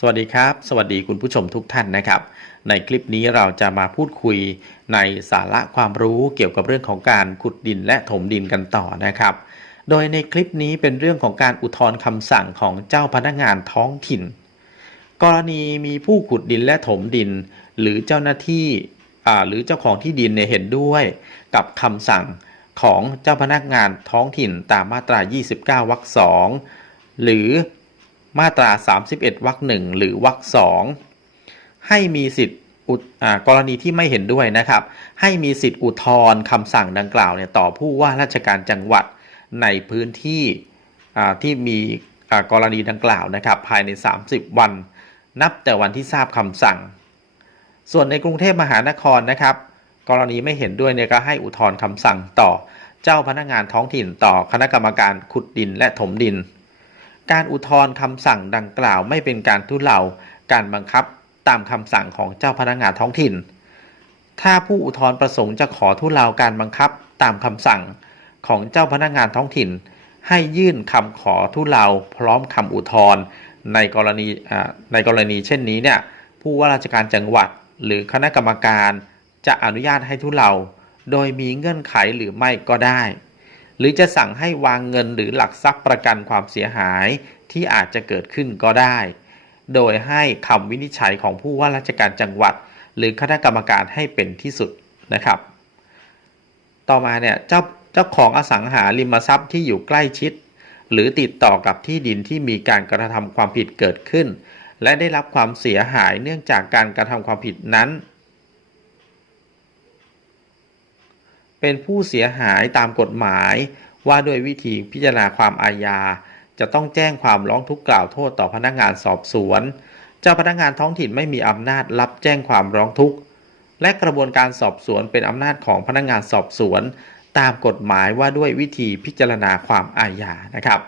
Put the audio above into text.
สวัสดีครับ สวัสดีคุณผู้ชมทุกท่านนะครับ ในคลิปนี้เราจะมาพูดคุยในสาระความรู้เกี่ยวกับเรื่องของการขุดดินและถมดินกันต่อนะครับ โดยในคลิปนี้เป็นเรื่องของการอุทธรณ์คำสั่งของเจ้าพนักงานท้องถิ่น กรณีมีผู้ขุดดินและถมดิน หรือเจ้าหน้าที่หรือเจ้าของที่ดินเนี่ยเห็นด้วยกับคำสั่งของเจ้าพนักงานท้องถิ่นตามมาตรา 29วรรคสองหรือ มาตรา 31วรรคหนึ่งหรือวรรคสองให้มีสิทธิ์กรณีที่ไม่เห็นด้วยนะครับ ให้มีสิทธิ์อุทธรณ์คำสั่งดังกล่าวเนี่ยต่อผู้ว่าราชการจังหวัดในพื้นที่ที่มีกรณีดังกล่าวนะครับ ภายใน 30 วัน นับแต่วันที่ทราบคำสั่ง ส่วนในกรุงเทพมหานครนะครับ กรณีไม่เห็นด้วยเนี่ยก็ให้อุทธรณ์คำสั่งต่อเจ้าพนักงานท้องถิ่นต่อคณะกรรมการขุดดินและถมดิน การอุทธรณ์คำสั่งดังกล่าวไม่เป็นการทุเลาการบังคับตามคำสั่งของเจ้าพนักงานท้องถิ่น ถ้าผู้อุทธรณ์ประสงค์จะขอทุเลาการบังคับตามคำสั่งของเจ้าพนักงานท้องถิ่น ให้ยื่นคำขอทุเลาพร้อมคำอุทธรณ์ในกรณีในกรณีเช่นนี้เนี่ยผู้ว่าราชการจังหวัดหรือคณะกรรมการจะอนุญาตให้ทุเลาโดยมีเงื่อนไขหรือไม่ก็ได้ หรือจะสั่งให้วางเงินหรือหลักทรัพย์ประกันความเสียหายที่อาจจะเกิดขึ้นก็ได้ โดยให้คำวินิจฉัยของผู้ว่าราชการจังหวัด หรือคณะกรรมการให้เป็นที่สุดนะครับ ต่อมาเนี่ยเจ้าเจ้าของอสังหาริมทรัพย์ที่อยู่ใกล้ชิด หรือติดต่อกับที่ดินที่มีการกระทำความผิดเกิดขึ้น และได้รับความเสียหายเนื่องจากการกระทำความผิดนั้น เป็นผู้เสียหายตามกฎหมาย ว่าด้วยวิธีพิจารณาความอาญา จะต้องแจ้งความร้องทุกข์กล่าวโทษต่อพนักงานสอบสวน เจ้าพนักงานท้องถิ่นไม่มีอำนาจรับแจ้งความร้องทุกข์และกระบวนการสอบสวนเป็นอำนาจของพนักงานสอบสวน ตามกฎหมายว่าด้วยวิธีพิจารณาความอาญานะครับ